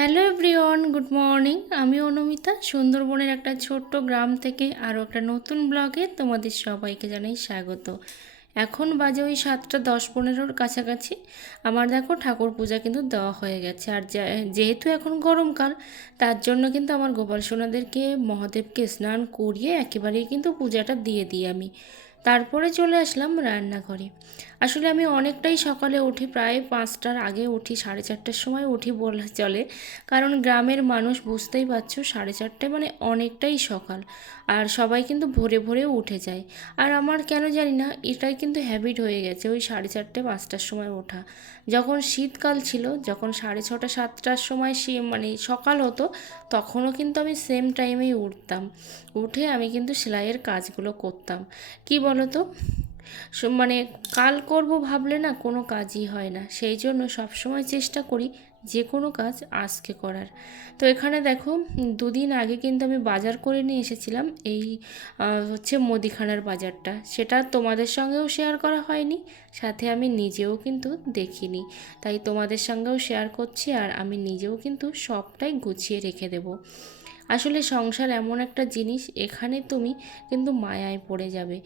Hello everyone, good morning. আমি অনুমিতা, সুন্দরবনের একটা ছোট্ট গ্রাম থেকে আরও একটা নতুন ব্লগে তোমাদের সবাইকে জানাই স্বাগত। এখন বাজে ওই সাতটা দশ পনেরোর কাছাকাছি। আমার দেখো ঠাকুর পূজা কিন্তু দেওয়া হয়ে গেছে। আর যেহেতু এখন গরমকাল, তার জন্য কিন্তু আমার গোপাল সোনাদেরকে, মহাদেবকে স্নান করিয়ে একেবারেই কিন্তু পূজাটা দিয়ে দিই আমি। তারপরে চলে আসলাম রান্নাঘরে। আসলে আমি অনেকটাই সকালে উঠি, প্রায় পাঁচটার আগে উঠি, সাড়ে চারটার সময় উঠি বলে চলে। কারণ গ্রামের মানুষ বুঝতেই পারছ, সাড়ে চারটায় মানে অনেকটাই সকাল। আর সবাই কিন্তু ভোরে ভোরে উঠে যায়। আর আমার কেন জানি না, এটাই কিন্তু হ্যাবিট হয়ে গেছে ওই সাড়ে চারটে, পাঁচটার সময় ওঠা। যখন শীতকাল ছিল, যখন সাড়ে ছটা, সাতটার সময় সে মানে সকাল হতো, তখনও কিন্তু আমি সেম টাইমেই উঠতাম। উঠে আমি কিন্তু সেলাইয়ের কাজগুলো করতাম। কি বলো তো মানে কাল করব ভাবলে না কোনো কাজই হয় না। সেই জন্য সবসময় চেষ্টা করি যে কোনো কাজ আজকে করার। তো এখানে দেখো, দুদিন আগে কিন্তু আমি বাজার করে নিয়ে এসেছিলাম এই হচ্ছে মুদিখানার বাজারটা। সেটা তোমাদের সঙ্গেও শেয়ার করা হয়নি, সাথে আমি নিজেও কিন্তু দেখিনি। তাই তোমাদের সঙ্গেও শেয়ার করছি আর আমি নিজেও কিন্তু সবটাই গুছিয়ে রেখে দেবো। আসলে সংসার এমন একটা জিনিস, এখানে তুমি কিন্তু মায়ায় পড়ে যাবে।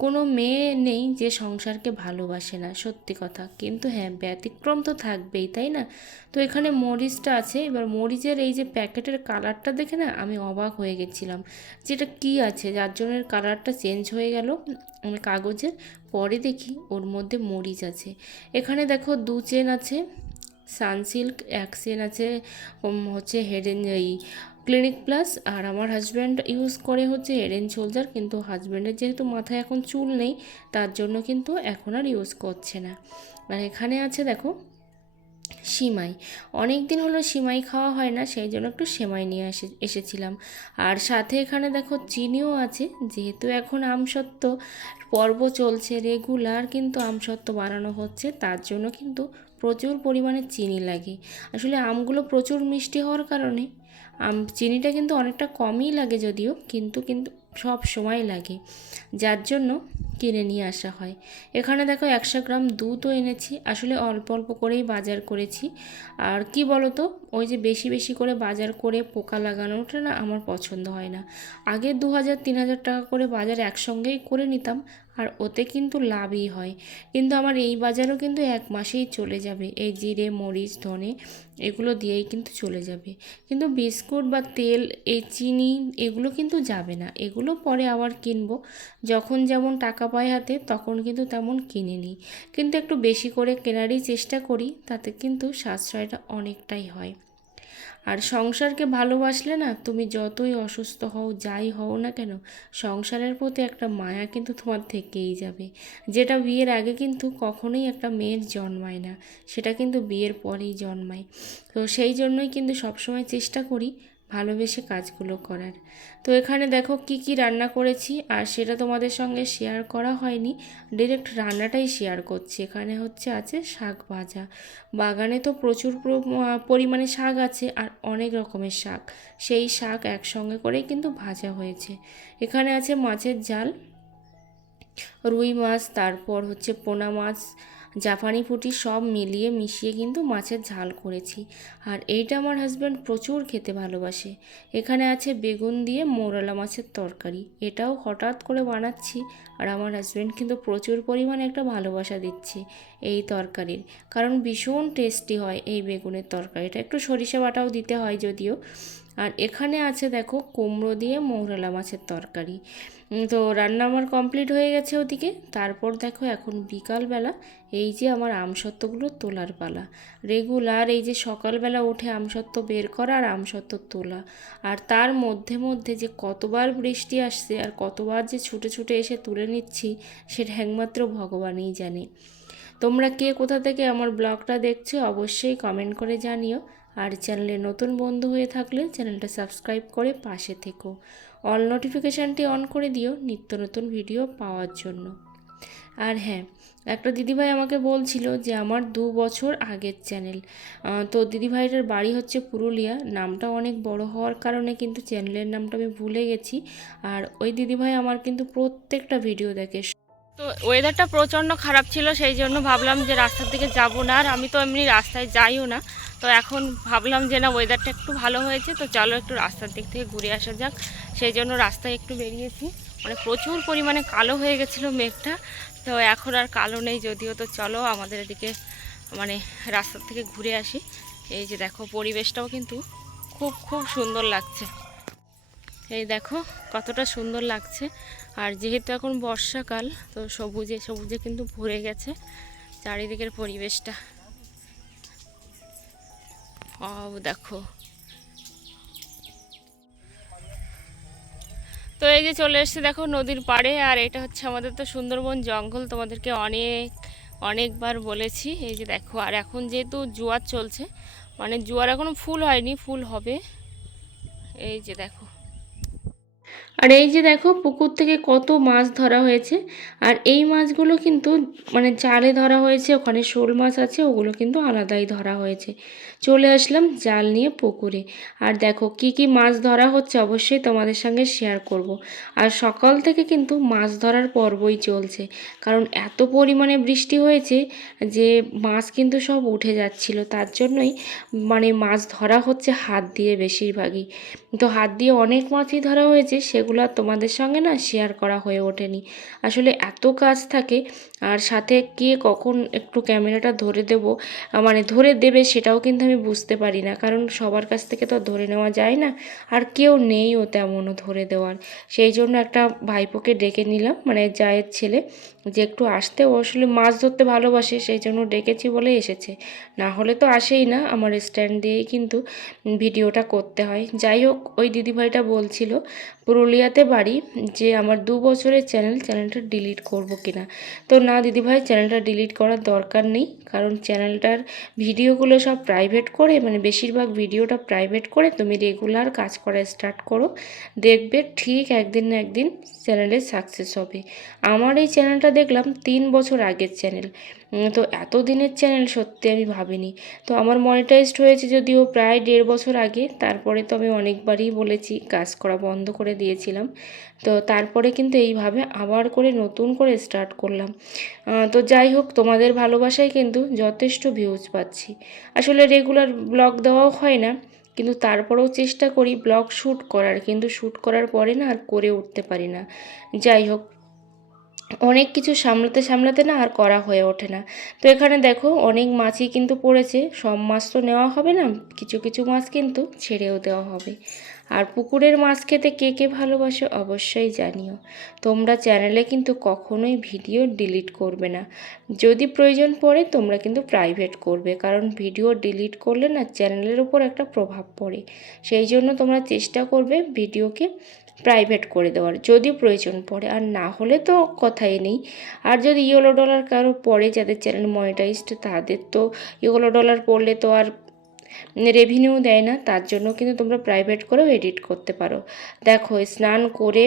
কোনো মেয়ে নেই যে সংসারকে ভালোবাসে না, সত্যি কথা। কিন্তু হ্যাঁ ব্যতিক্রম তো থাকবেই, তাই না? তো এখানে মরিচটা আছে, এবার মরিচের এই যে প্যাকেটের কালারটা দেখে না আমি অবাক হয়ে গেছিলাম। যেটা কি আছে? যার জন্য এর কালারটা চেঞ্জ হয়ে গেল আমি কাগজের। পরে দেখি ওর মধ্যে মরিচ আছে। এখানে দেখো দু চেন আছে, সানসিল্ক, এক চেন আছে হচ্ছে হেডেন, এই ক্লিনিক প্লাস আর আমার হাজব্যান্ড ইউজ করে হচ্ছে হেড অ্যান্ড শোলজার কিন্তু হাজব্যান্ডের যেহেতু মাথায় এখন চুল নেই, তার জন্য কিন্তু এখন আর ইউজ করছে না। আর এখানে আছে দেখো, সিমাই। অনেক দিন হলো সিমাই খাওয়া হয় না, সেই জন্য একটু সেমাই নিয়ে এসে, এসেছিলাম। আর সাথে এখানে দেখো চিনিও আছে, যেহেতু এখন আমসত্ত্ব, পর্ব চলছে রেগুলার কিন্তু আমসত্ত্ব বানানো হচ্ছে, তার জন্য কিন্তু প্রচুর পরিমাণে চিনি লাগে। আসলে আমগুলো প্রচুর মিষ্টি হওয়ার কারণে চিনিটা কিন্তু অনেকটা কমই লাগে যদিও কিন্তু কিন্তু সব সময় লাগে। যার জন্য কিনে নিয়ে আসা হয়। এখানে দেখো একশো গ্রাম দুধও এনেছি। আসলে অল্প অল্প করেই বাজার করেছি। আর কি বলো তো ওই যে বেশি বেশি করে বাজার করে পোকা লাগানোটা না আমার পছন্দ হয় না। আগে দু হাজার, তিন হাজার টাকা করে বাজার একসঙ্গেই করে নিতাম, আর ওতে কিন্তু লাভই হয়। কিন্তু আমার এই বাজারও কিন্তু এক মাসেই চলে যাবে। এই জিরে, মরিচ, ধনে, এগুলো দিয়েই কিন্তু চলে যাবে। কিন্তু বিস্কুট বা তেল, এই চিনি, এগুলো কিন্তু যাবে না। এগুলো পরে আবার কিনবো। যখন যেমন টাকা পাই হাতে তখন কিন্তু তেমন কিনে নিই কিন্তু একটু বেশি করে কেনারই চেষ্টা করি, তাতে কিন্তু সাশ্রয়টা অনেকটাই হয়। আর সংসারকে ভালোবাসলে না তুমি যতই অসুস্থ হও, যাই হও না কেন, সংসারের প্রতি একটা মায়া কিন্তু তোমার থেকেই যাবে। যেটা বিয়ের আগে কিন্তু কখনোই একটা মেয়ের জন্মায় না, সেটা কিন্তু বিয়ের পরেই জন্মায়। তো সেই জন্যই কিন্তু সবসময় চেষ্টা করি ভালোবেসে কাজগুলো করার। তো এখানে দেখো কি কি রান্না করেছি, আর সেটা তোমাদের সঙ্গে শেয়ার করা হয়নি। ডিরেক্ট রান্নাটাই শেয়ার করছি। এখানে হচ্ছে আছে শাক ভাজা। বাগানে তো প্রচুর পরিমাণে শাক আছে, আর অনেক রকমের শাক। সেই শাক একসঙ্গে করেই কিন্তু ভাজা হয়েছে। এখানে আছে মাছের জাল রুই মাছ, তারপর হচ্ছে পোনা মাছ জাপানি পুঁটি সব মিলিয়ে মিশিয়ে কিন্তু মাছের ঝাল করেছি। আর এইটা আমার হাজব্যান্ড প্রচুর খেতে ভালোবাসে। এখানে আছে বেগুন দিয়ে মোরলা মাছের তরকারি। এটাও হঠাৎ করে বানাচ্ছি আর আমার হাজব্যান্ড কিন্তু প্রচুর পরিমাণে একটা ভালোবাসা দিচ্ছে এই তরকারির। কারণ ভীষণ টেস্টি হয় এই বেগুনের তরকারিটা। একটু সরিষা বাটাও দিতে হয় যদিও। আর এখানে আছে দেখো কুমড়ো দিয়ে মৌরলা মাছের তরকারি। তো রান্না আমার কমপ্লিট হয়ে গেছে ওদিকে। তারপর দেখো এখন বিকালবেলা এই যে আমার আমসত্ত্বগুলো তোলার পালা। রেগুলার এই যে সকালবেলা উঠে আমসত্ত্ব বের করা আর আমসত্ত্ব তোলা। আর তার মধ্যে মধ্যে যে কতবার বৃষ্টি আসছে আর কতবার যে ছুটে ছুটে এসে তুলে নিচ্ছি, সেটা একমাত্র ভগবানই জানে। তোমরা কে কোথা থেকে আমার ব্লগটা দেখছ অবশ্যই কমেন্ট করে জানিও। আর চ্যানেলে নতুন বন্ধু হয়ে থাকলে চ্যানেলটা সাবস্ক্রাইব করে পাশে থেকো। অল নোটিফিকেশানটি অন করে দিও নিত্য নতুন ভিডিও পাওয়ার জন্য। আর হ্যাঁ একটা দিদিভাই আমাকে বলছিল যে আমার দু বছর আগের চ্যানেল। তো দিদিভাইটার বাড়ি হচ্ছে পুরুলিয়া। নামটা অনেক বড় হওয়ার কারণে কিন্তু চ্যানেলের নামটা আমি ভুলে গেছি। আর ওই দিদিভাই আমার কিন্তু প্রত্যেকটা ভিডিও দেখে তো ওয়েদারটা প্রচণ্ড খারাপ ছিল, সেই জন্য ভাবলাম যে রাস্তার দিকে যাব না, আর আমি তো এমনি রাস্তায় যাইও না। তো এখন ভাবলাম যে না ওয়েদারটা একটু ভালো হয়েছে, তো চলো একটু রাস্তার দিক থেকে ঘুরে আসা যাক। সেই জন্য রাস্তায় একটু বেরিয়েছি। মানে প্রচুর পরিমাণে কালো হয়ে গেছিল মেঘটা, তো এখন আর কালো নেই যদিও। তো চলো আমাদের এদিকে মানে রাস্তার থেকে ঘুরে আসি। এই যে দেখো, পরিবেশটাও কিন্তু খুব খুব সুন্দর লাগছে। এই দেখো, কতটা সুন্দর লাগছে। আর যেহেতু এখন বর্ষাকাল, তো সবুজে সবুজে কিন্তু ভরে গেছে চারিদিকের পরিবেশটা। ও দেখো। তো এই যে চলে এসেছে, দেখো নদীর পাড়ে, আর এটা হচ্ছে আমাদের তো সুন্দরবন জঙ্গল, তোমাদেরকে অনেক, অনেকবার বলেছি। এই যে দেখো, আর এখন যেহেতু জোয়ার চলছে মানে জোয়ার এখনও ফুল হয়নি, ফুল হবে। এই যে দেখো। আর এই যে দেখো পুকুর থেকে কত মাছ ধরা হয়েছে, আর এই মাছগুলো কিন্তু মানে জালে ধরা হয়েছে, ওখানে শোল মাছ আছে, ওগুলো কিন্তু আলাদাই ধরা হয়েছে। চলে আসলাম জাল নিয়ে পুকুরে। আর দেখো কি কি মাছ ধরা হচ্ছে অবশ্যই তোমাদের সঙ্গে শেয়ার করব। আর সকাল থেকে কিন্তু মাছ ধরার পর্বই চলছে, কারণ এত পরিমাণে বৃষ্টি হয়েছে যে মাছ কিন্তু সব উঠে যাচ্ছিল, তার জন্যই মানে মাছ ধরা হচ্ছে হাত দিয়ে বেশিরভাগই। তো হাত দিয়ে অনেক মাছই ধরা হয়েছে সেগুলো আর তোমাদের সঙ্গে না শেয়ার করা হয়ে ওঠেনি। আসলে এত কাজ থাকে, আর সাথে কে কখন একটু ক্যামেরাটা ধরে দেব মানে ধরে দেবে সেটাও কিন্তু আমি বুঝতে পারি না। কারণ সবার কাছ থেকে তো ধরে নেওয়া যায় না, আর কেউ নেইও তেমনও ধরে দেওয়ার। সেই জন্য একটা ভাইপোকে ডেকে নিলাম মানে জায়ের ছেলে, যে একটু আসতে, ও আসলে মাছ ধরতে ভালোবাসে, সেই জন্য ডেকেছি বলে এসেছে। না হলে তো আসেই না, আমার স্ট্যান্ড দিয়েই কিন্তু ভিডিওটা করতে হয়। যাই হোক, ওই দিদিভাইটা বলছিল পুরুলিয়াতে বাড়ি যে আমার দু বছরের চ্যানেল চ্যানেলটা ডিলিট করব কিনা। তো না, দিদিভাই চ্যানেলটা ডিলিট করার দরকার নেই, কারণ চ্যানেলটার ভিডিওগুলো সব প্রাইভেট করে মানে বেশিরভাগ ভিডিওটা প্রাইভেট করে তুমি রেগুলার কাজ করা স্টার্ট করো, দেখবে ঠিক একদিন না একদিন চ্যানেলে সাকসেস হবে। আমার এই চ্যানেলটা দেখলাম তিন বছর আগের চ্যানেল তো এত দিনের চ্যানেল সত্যি আমি ভাবিনি। তো আমার মনিটাইজড হয়েছে যদিও প্রায় দেড় বছর আগে, তারপরে তো আমি অনেকবারই বলেছি, কাজ করা বন্ধ করে দিয়েছিলাম। তো তারপরে কিন্তু এইভাবে আবার করে নতুন করে স্টার্ট করলাম। তো যাই হোক, তোমাদের ভালোবাসায় কিন্তু যথেষ্ট ভিউজ পাচ্ছি। আসলে রেগুলার ব্লগ দেওয়াও হয় না, কিন্তু তারপরেও চেষ্টা করি ব্লগ শ্যুট করার, কিন্তু শ্যুট করার পরে না আর করে উঠতে পারি না। যাই হোক অনেক কিছু সামলাতে সামলাতে না আর করা হয়ে ওঠে না। তো এখানে দেখো অনেক মাছই কিন্তু পড়েছে। সব মাছ তো নেওয়া হবে না, কিছু কিছু মাছ কিন্তু ছেড়েও দেওয়া হবে। আর পুকুরের মাছ খেতে কে কে ভালোবাসো অবশ্যই জানিও। তোমরা চ্যানেলে কিন্তু কখনোই ভিডিও ডিলিট করবে না। যদি প্রয়োজন পড়ে, তোমরা কিন্তু প্রাইভেট করবে। কারণ ভিডিও ডিলিট করলে না চ্যানেলের উপর একটা প্রভাব পড়ে। সেই জন্য তোমরা চেষ্টা করবে ভিডিওকে প্রাইভেট করে দেওয়ার, যদি প্রয়োজন পড়ে। আর না হলে তো কথাই নেই। আর যদি ইয়েলো ডলার কারও পড়ে, যাদের চ্যানেল মনিটাইজড তাদের তো ইয়েলো ডলার পড়লে তো আর রেভিনিউ দেয় না, তার জন্য কিন্তু তোমরা প্রাইভেট করেও এডিট করতে পারো। দেখো, স্নান করে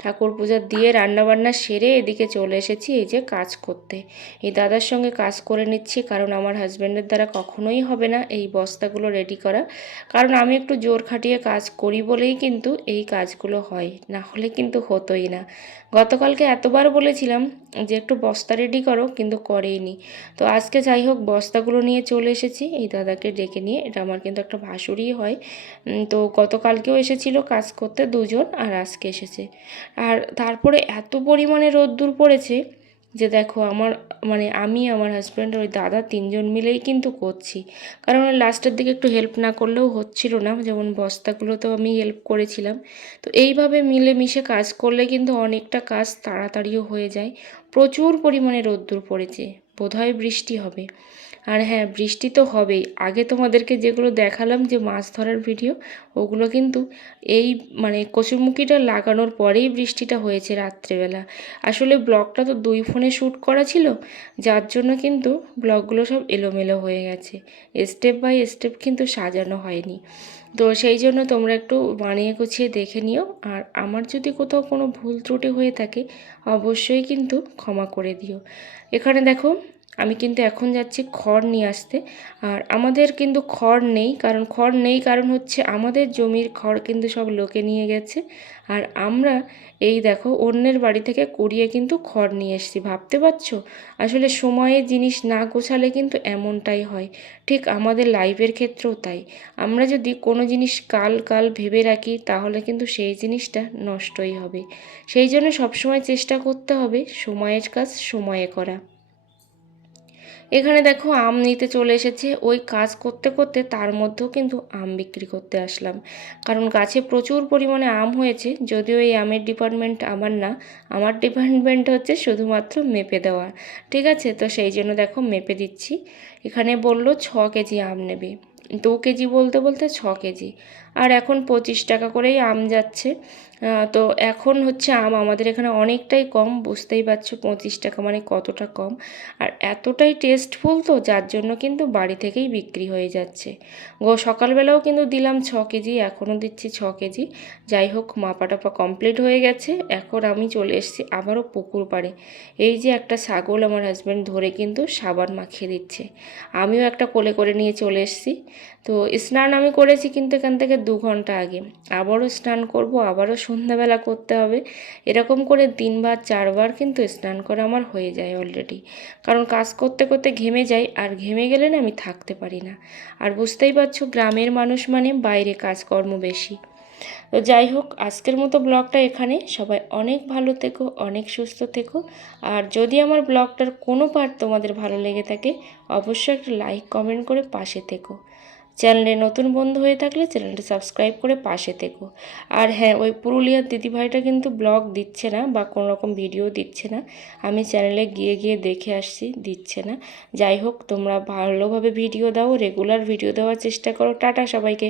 ঠাকুর পূজা দিয়ে রান্নাবান্না সেরে এদিকে চলে এসেছি, এই যে কাজ করতে। এই দাদার সঙ্গে কাজ করে নিচ্ছি, কারণ আমার হাজব্যান্ডের দ্বারা কখনোই হবে না এই বস্তাগুলো রেডি করা। কারণ আমি একটু জোর খাটিয়ে কাজ করি বলেই কিন্তু এই কাজগুলো হয়, না হলে কিন্তু হতোই না। গতকালকে এতবার বলেছিলাম যে একটু বস্তা রেডি করো, কিন্তু করেইনি তো আজকে যাই হোক, বস্তাগুলো নিয়ে চলে এসেছি। এই দাদাকে ডেকে নিয়ে, এটা আমার কিন্তু একটা ভাসুরই হয়। তো গতকালকেও এসেছিল কাজ করতে দুজন, আর আজকে এসেছে। আর তারপরে এত পরিমাণে রোদ্দুর পড়েছে যে দেখো আমার মানে আমি আমার হাজব্যান্ড ওই দাদা তিনজন মিলেই কিন্তু করছি। কারণ লাস্টের দিকে একটু হেল্প না করলেও হচ্ছিল না, যেমন বস্তাগুলোতেও আমি হেল্প করেছিলাম। তো এইভাবে মিলেমিশে কাজ করলে কিন্তু অনেকটা কাজ তাড়াতাড়িও হয়ে যায়। প্রচুর পরিমাণে রোদ্দুর পড়েছে, বোধহয় বৃষ্টি হবে। আর হ্যাঁ বৃষ্টি তো হবেই। আগে তোমাদেরকে যেগুলো দেখালাম, যে মাছ ধরার ভিডিও, ওগুলো কিন্তু এই মানে কচুরমুখিটা লাগানোর পরেই বৃষ্টিটা হয়েছে রাত্রেবেলা। আসলে ব্লগটা তো দুই ফোনে শ্যুট করা ছিল, যার জন্য কিন্তু ব্লগগুলো সব এলোমেলো হয়ে গেছে। স্টেপ বাই স্টেপ কিন্তু সাজানো হয়নি। তো সেই জন্য তোমরা একটু বানিয়ে গুছিয়ে দেখে নিও, আর আমার যদি কোথাও কোনো ভুল ত্রুটি হয়ে থাকে, অবশ্যই কিন্তু ক্ষমা করে দিও। এখানে দেখো আমি কিন্তু এখন যাচ্ছি খড় নিয়ে আসতে। আর আমাদের কিন্তু খড় নেই, কারণ খড় নেই কারণ হচ্ছে আমাদের জমির খড় কিন্তু সব লোকে নিয়ে গেছে। আর আমরা এই দেখো অন্যের বাড়ি থেকে কুড়িয়ে কিন্তু খড় নিয়ে এসেছি, ভাবতে পারছ? আসলে সময়ে জিনিস না গোছালে কিন্তু এমনটাই হয়। ঠিক আমাদের লাইফের ক্ষেত্রেও তাই। আমরা যদি কোনো জিনিস কাল কাল ভেবে রাখি, তাহলে কিন্তু সেই জিনিসটা নষ্টই হবে। সেই জন্য সবসময় চেষ্টা করতে হবে, সময়ের কাজ সময়ে করা। এখানে দেখো আম নিতে চলে এসেছে। ওই কাজ করতে করতে তার মধ্যেও কিন্তু আম বিক্রি করতে আসলাম। কারণ গাছে প্রচুর পরিমাণে আম হয়েছে, যদিও এই আমের ডিপার্টমেন্ট আমার না। আমার ডিপার্টমেন্ট হচ্ছে শুধুমাত্র মেপে দেওয়া। ঠিক আছে? তো সেই জন্য দেখো মেপে দিচ্ছি। এখানে বলল ছ কেজি আম নেবে। দু কেজি বলতে বলতে ছ কেজি। আর এখন পঁচিশ টাকা করেই আম যাচ্ছে। তো এখন হচ্ছে আম আমাদের এখানে অনেকটাই কম, বুঝতেই পারছ পঁচিশ টাকা মানে কতটা কম। আর এতটাই টেস্টফুল তো, যার জন্য কিন্তু বাড়ি থেকেই বিক্রি হয়ে যাচ্ছে। গো, সকালবেলাও কিন্তু দিলাম ছ কেজি, এখনও দিচ্ছি ছ কেজি। যাই হোক মাপা টাপা কমপ্লিট হয়ে গেছে। এখন আমি চলে এসেছি আবারও পুকুর পাড়ে। এই যে একটা ছাগল আমার হাজব্যান্ড ধরে কিন্তু সাবান মাখিয়ে দিচ্ছে। আমিও একটা কোলে করে নিয়ে চলে এসেছি। তো স্নান আমি করেছি কিন্তু এখান থেকে দু ঘণ্টা আগে। আবারও স্নান করব, আবারও সন্ধ্যাবেলা করতে হবে। এরকম করে তিনবার, চারবার কিন্তু স্নান করা আমার হয়ে যায় অলরেডি কারণ কাজ করতে করতে ঘেমে যাই, আর ঘেমে গেলে না আমি থাকতে পারি না। আর বুঝতেই পারছ, গ্রামের মানুষ মানে বাইরে কাজকর্ম বেশি। তো যাই হোক, আজকের মতো ব্লগটা এখানে। সবাই অনেক ভালো থেকো, অনেক সুস্থ থেকো। আর যদি আমার ব্লগটার কোনো পার্ট তোমাদের ভালো লেগে থাকে, অবশ্যই একটা লাইক কমেন্ট করে পাশে থেকো। চ্যানেলে নতুন বন্ধু হয়ে থাকলে চ্যানেলটা সাবস্ক্রাইব করে পাশে থেকো। আর হ্যাঁ ওই পুরুলিয়ার দিদিভাইটা কিন্তু ব্লগ দিচ্ছে না বা কোনো রকম ভিডিও দিচ্ছে না। আমি চ্যানেলে গিয়ে গিয়ে দেখে আসছি, দিচ্ছে না। যাই হোক, তোমরা ভালোভাবে ভিডিও দাও, রেগুলার ভিডিও দেওয়ার চেষ্টা করো। টাটা সবাইকে।